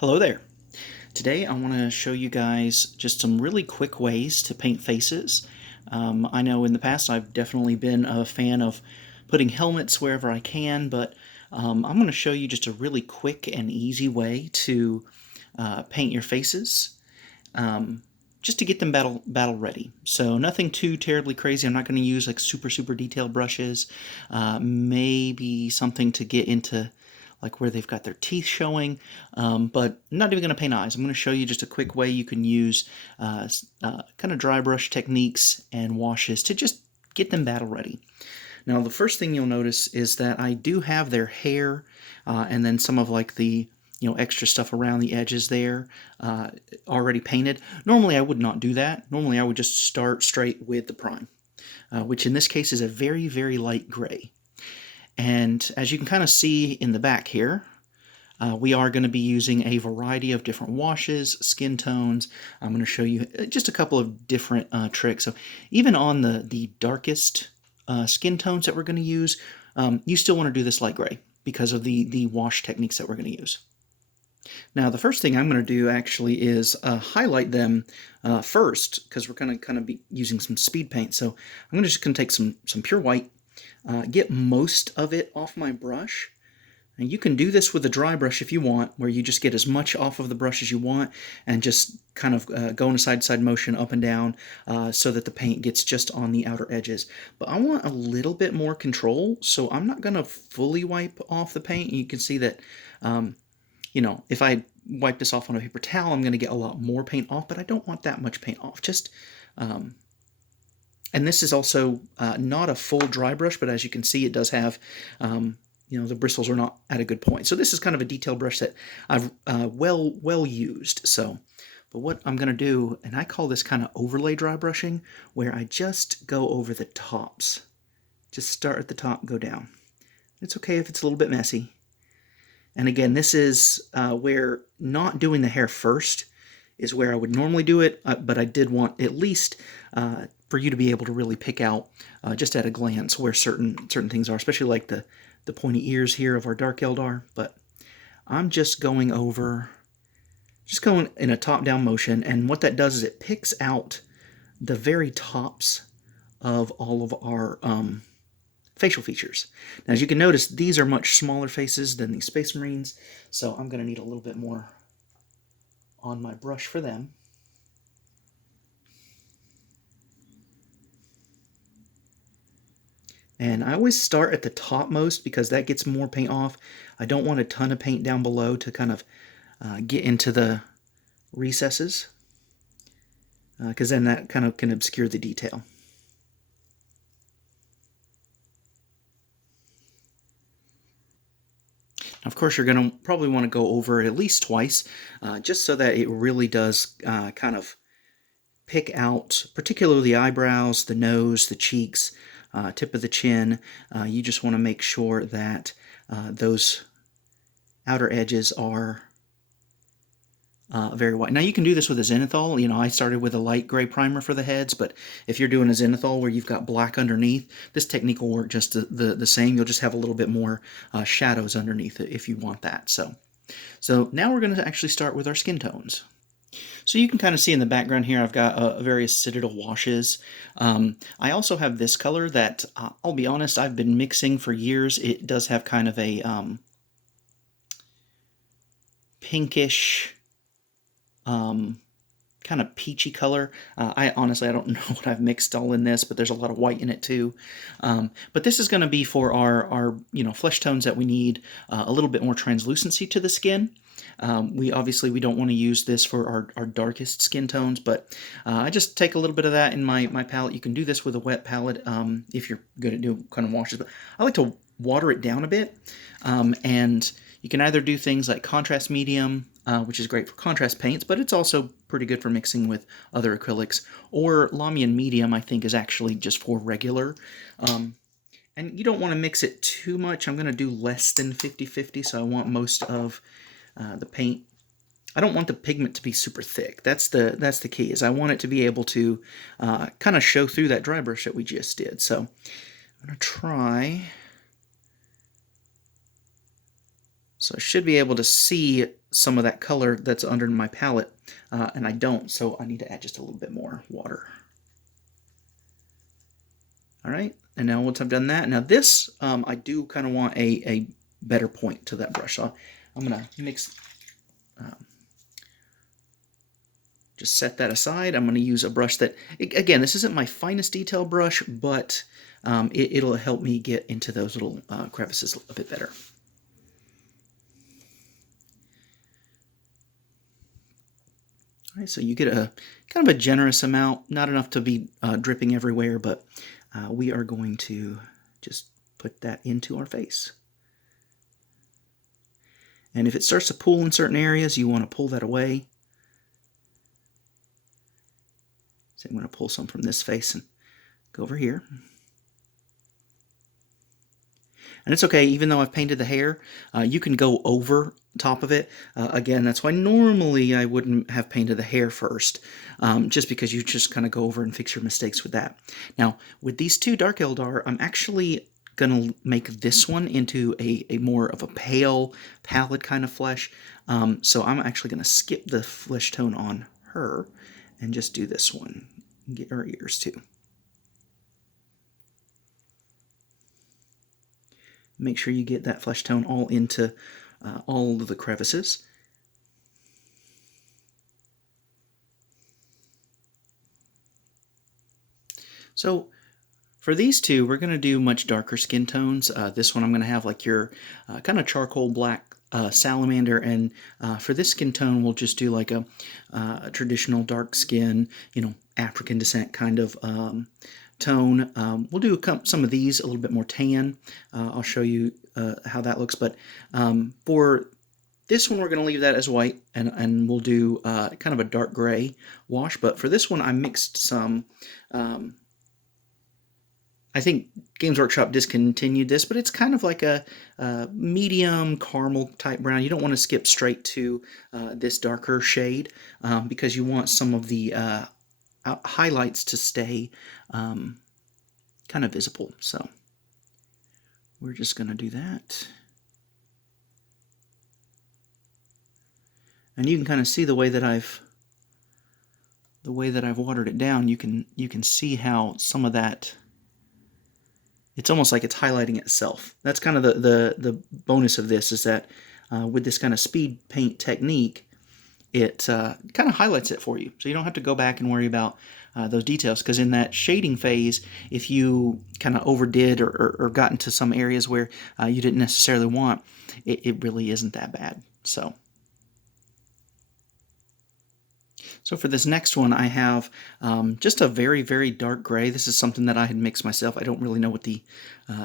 Hello there. Today I want to show you guys just some really quick ways to paint faces. I know in the past I've definitely been a fan of putting helmets wherever I can, but I'm going to show you just a really quick and easy way to paint your faces, just to get them battle ready. So nothing too terribly crazy. I'm not going to use like super detailed brushes. Maybe something to get into like where they've got their teeth showing, but I'm not even going to paint eyes. I'm going to show you just a quick way you can use kind of dry brush techniques and washes to just get them battle ready. Now the first thing you'll notice is that I do have their hair and then some of like the extra stuff around the edges there already painted. Normally I would not do that. Normally I would just start straight with the prime, which in this case is a very light gray. And as you can kind of see in the back here, we are going to be using a variety of different washes, skin tones. I'm going to show you just a couple of different tricks. So even on the darkest skin tones that we're going to use, you still want to do this light gray because of the wash techniques that we're going to use. Now the first thing I'm going to do actually is highlight them first, because we're going to kind of be using some speed paint. So I'm just going to take some pure white, get most of it off my brush. And you can do this with a dry brush if you want, where you just get as much off of the brush as you want and just kind of go in a side-to-side motion up and down so that the paint gets just on the outer edges. But I want a little bit more control, so I'm not going to fully wipe off the paint. You can see that, if I wipe this off on a paper towel, I'm going to get a lot more paint off, but I don't want that much paint off. And this is also not a full dry brush, but as you can see, it does have the bristles are not at a good point. So this is kind of a detail brush that I've well used. But what I'm going to do, and I call this kind of overlay dry brushing, where I just go over the tops. Just start at the top, go down. It's okay if it's a little bit messy. And again, this is where not doing the hair first is where I would normally do it, but I did want at least for you to be able to really pick out just at a glance where certain things are, especially like the pointy ears here of our dark Eldar. But I'm just going in a top-down motion, and what that does is it picks out the very tops of all of our facial features. Now, as you can notice, these are much smaller faces than the Space Marines, so I'm going to need a little bit more on my brush for them. And I always start at the topmost because that gets more paint off. I don't want a ton of paint down below to kind of get into the recesses, because then that kind of can obscure the detail. Of course, you're going to probably want to go over it at least twice, just so that it really does kind of pick out, particularly the eyebrows, the nose, the cheeks, tip of the chin. You just want to make sure that those outer edges are very white. Now you can do this with a zenithal. I started with a light gray primer for the heads, but if you're doing a zenithal where you've got black underneath, this technique will work just the same. You'll just have a little bit more shadows underneath it if you want that. So now we're going to actually start with our skin tones. So you can kind of see in the background here, I've got various Citadel washes. I also have this color that, I'll be honest, I've been mixing for years. It does have kind of a pinkish, kind of peachy color. I honestly don't know what I've mixed all in this, but there's a lot of white in it too. But this is going to be for our flesh tones that we need a little bit more translucency to the skin. We don't want to use this for our darkest skin tones, but I just take a little bit of that in my palette. You can do this with a wet palette if you're good at doing kind of washes, but I like to water it down a bit, and you can either do things like contrast medium, which is great for contrast paints, but it's also pretty good for mixing with other acrylics, or Lamian medium, I think, is actually just for regular. And you don't want to mix it too much. I'm going to do less than 50-50, so I want most of the paint. I don't want the pigment to be super thick. That's the key, is I want it to be able to kind of show through that dry brush that we just did. So I'm going to try. So I should be able to see some of that color that's under my palette, and I don't, so I need to add just a little bit more water. All right, and now once I've done that, now this, I do kind of want a better point to that brush. So I'm going to mix, just set that aside. I'm going to use a brush that, again, this isn't my finest detail brush, but it'll help me get into those little crevices a bit better. All right, so you get a kind of a generous amount, not enough to be dripping everywhere, but we are going to just put that into our face. And if it starts to pool in certain areas, you want to pull that away. So I'm going to pull some from this face and go over here. And it's okay, even though I've painted the hair, you can go over top of it. Again, that's why normally I wouldn't have painted the hair first, just because you just kind of go over and fix your mistakes with that. Now, with these two Dark Eldar, I'm actually going to make this one into a more of a pale, pallid kind of flesh. So I'm actually going to skip the flesh tone on her and just do this one and get her ears too. Make sure you get that flesh tone all into all of the crevices. So for these two, we're going to do much darker skin tones. This one I'm going to have like your kind of charcoal black salamander, and for this skin tone, we'll just do like a traditional dark skin, African descent kind of tone. We'll do some of these a little bit more tan. I'll show you how that looks, but for this one, we're going to leave that as white, and we'll do kind of a dark gray wash. But for this one, I mixed some, I think Games Workshop discontinued this, but it's kind of like a medium caramel type brown. You don't want to skip straight to this darker shade because you want some of the highlights to stay kind of visible. So we're just going to do that. And you can kind of see the way that I've watered it down. You can see how some of that, it's almost like it's highlighting itself. That's kind of the bonus of this, is that with this kind of speed paint technique, it kind of highlights it for you. So you don't have to go back and worry about those details, because in that shading phase, if you kind of overdid or got into some areas where you didn't necessarily want, it really isn't that bad. So for this next one, I have just a very, very dark gray. This is something that I had mixed myself. I don't really know what the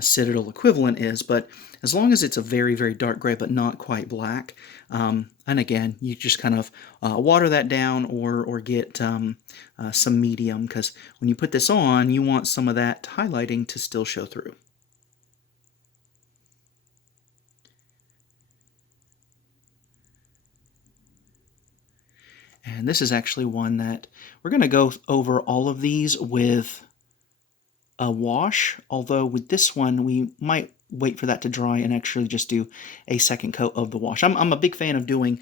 Citadel equivalent is, but as long as it's a very, very dark gray, but not quite black, and again, you just kind of water that down or get some medium, because when you put this on, you want some of that highlighting to still show through. And this is actually one that we're going to go over all of these with a wash, although with this one we might wait for that to dry and actually just do a second coat of the wash. I'm a big fan of doing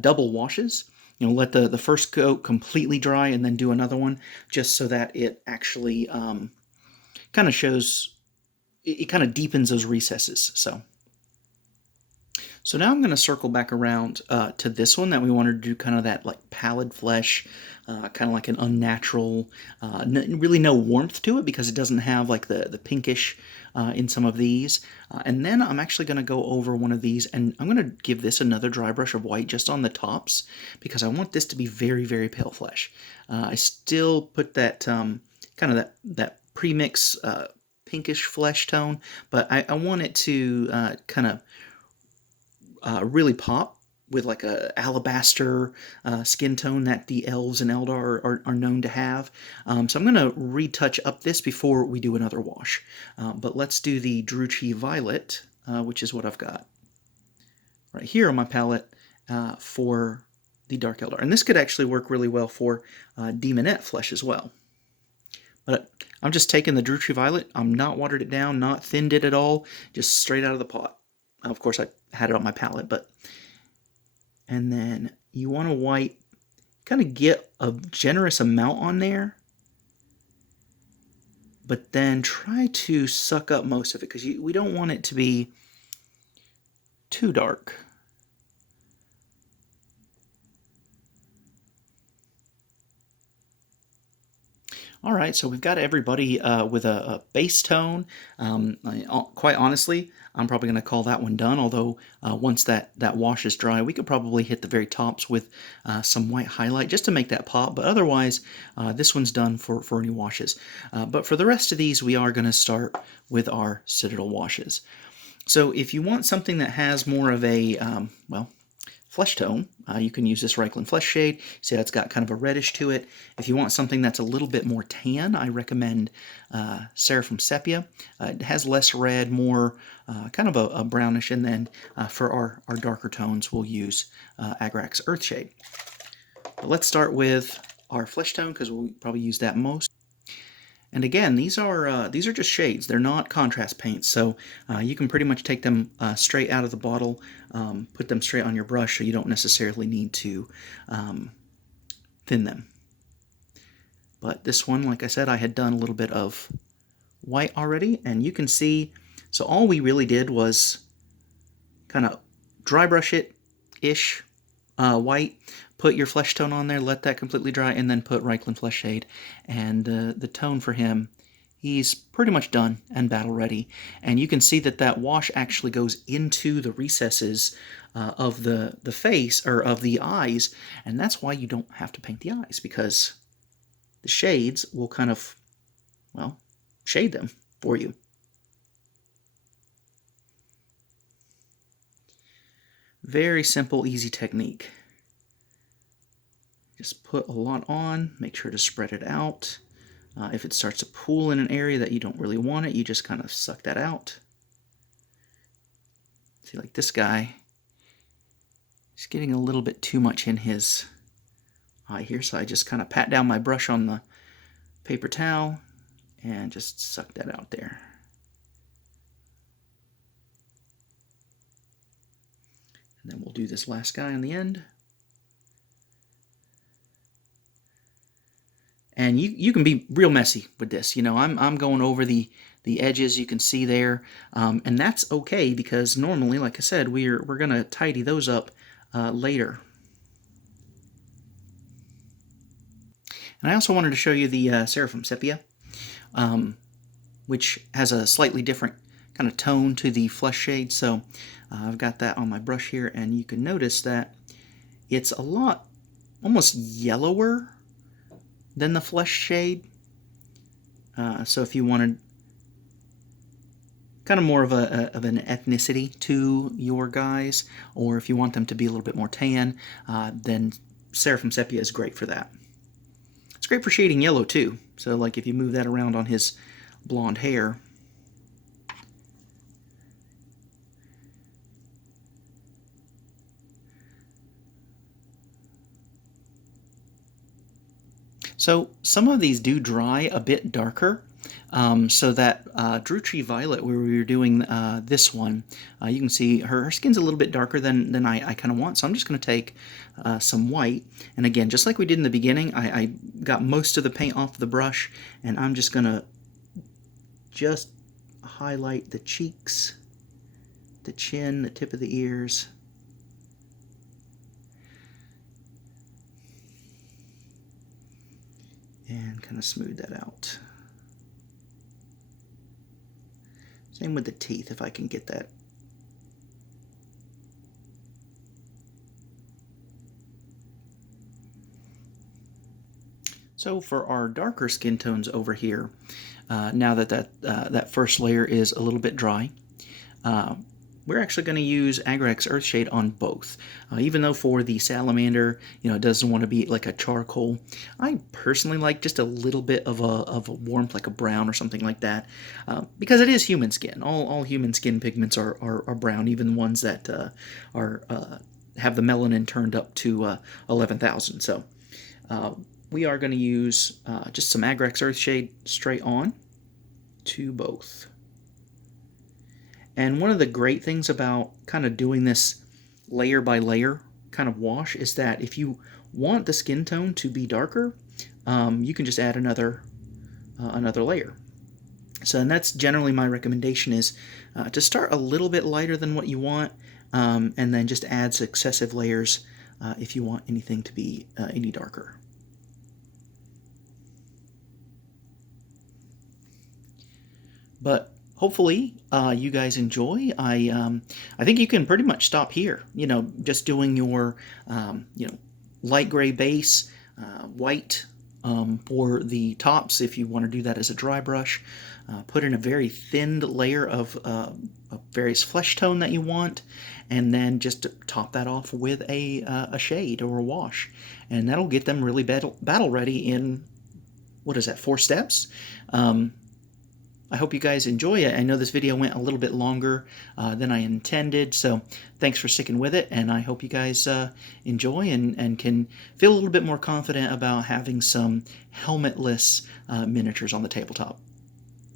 double washes. Let the first coat completely dry and then do another one, just so that it actually kind of shows, it kind of deepens those recesses. So now I'm going to circle back around to this one that we wanted to do kind of that like pallid flesh, kind of like an unnatural, really no warmth to it because it doesn't have like the pinkish in some of these. And then I'm actually going to go over one of these, and I'm going to give this another dry brush of white just on the tops, because I want this to be very, very pale flesh. I still put that kind of that premix pinkish flesh tone, but I want it to kind of really pop with like a alabaster skin tone that the elves and Eldar are known to have. So I'm going to retouch up this before we do another wash. But let's do the Druchii Violet, which is what I've got right here on my palette for the Dark Eldar. And this could actually work really well for Demonette flesh as well. But I'm just taking the Druchii Violet. I'm not watered it down, not thinned it at all, just straight out of the pot. Of course, I had it on my palette, but And then you want to wipe, kind of get a generous amount on there, but then try to suck up most of it because we don't want it to be too dark. All right, so we've got everybody with a base tone. Quite honestly, I'm probably going to call that one done, although once that wash is dry, we could probably hit the very tops with some white highlight just to make that pop, but otherwise, this one's done for any washes. But for the rest of these, we are going to start with our Citadel washes. So if you want something that has more of a, well, flesh tone, you can use this Reikland Flesh Shade. See how it's got kind of a reddish to it. If you want something that's a little bit more tan, I recommend Seraphim Sepia. It has less red, more kind of a brownish, and then for our darker tones, we'll use Agrax Earthshade. But let's start with our flesh tone because we'll probably use that most. And again, these are just shades. They're not contrast paints, so you can pretty much take them straight out of the bottle, put them straight on your brush, so you don't necessarily need to thin them. But this one, like I said, I had done a little bit of white already, and you can see, so all we really did was kind of dry brush it-ish, white, put your flesh tone on there, let that completely dry, and then put Reikland Flesh Shade. And the tone for him, he's pretty much done and battle ready. And you can see that that wash actually goes into the recesses of the face, or of the eyes, and that's why you don't have to paint the eyes, because the shades will kind of, well, shade them for you. Very simple, easy technique. Just put a lot on, make sure to spread it out. If it starts to pool in an area that you don't really want it, you just kind of suck that out. See, like this guy, he's getting a little bit too much in his eye here, so I just kind of pat down my brush on the paper towel and just suck that out there. And then we'll do this last guy on the end. And you can be real messy with this. You know, I'm going over the edges you can see there, and that's okay because normally, like I said, we're gonna tidy those up later. And I also wanted to show you the Seraphim Sepia, which has a slightly different kind of tone to the flesh shade. So I've got that on my brush here, and you can notice that it's a lot almost yellower than the flesh shade. So if you wanted kind of more of an ethnicity to your guys, or if you want them to be a little bit more tan, then Seraphim Sepia is great for that. It's great for shading yellow too. So like if you move that around on his blonde hair, so some of these do dry a bit darker. So that Drew Tree Violet, where we were doing this one, you can see her skin's a little bit darker than I kind of want. So I'm just going to take some white. And again, just like we did in the beginning, I got most of the paint off the brush, and I'm just going to just highlight the cheeks, the chin, the tip of the ears. And kind of smooth that out. Same with the teeth, if I can get that. So for our darker skin tones over here, now that first layer is a little bit dry, we're actually going to use Agrax Earthshade on both. Even though for the salamander, you know, it doesn't want to be like a charcoal, I personally like just a little bit of a warmth, like a brown or something like that, because it is human skin. All human skin pigments are brown, even the ones that have the melanin turned up to 11,000. So we are going to use just some Agrax Earthshade straight on to both. And one of the great things about kind of doing this layer by layer kind of wash is that if you want the skin tone to be darker, you can just add another layer. So, and that's generally my recommendation, is to start a little bit lighter than what you want, and then just add successive layers if you want anything to be any darker. But hopefully you guys enjoy. I think you can pretty much stop here. You know, just doing your light gray base, white for the tops if you want to do that as a dry brush. Put in a very thinned layer of various flesh tone that you want, and then just top that off with a shade or a wash, and that'll get them really battle ready in, what is that, 4 steps? I hope you guys enjoy it. I know this video went a little bit longer than I intended, so thanks for sticking with it, and I hope you guys enjoy and can feel a little bit more confident about having some helmetless miniatures on the tabletop.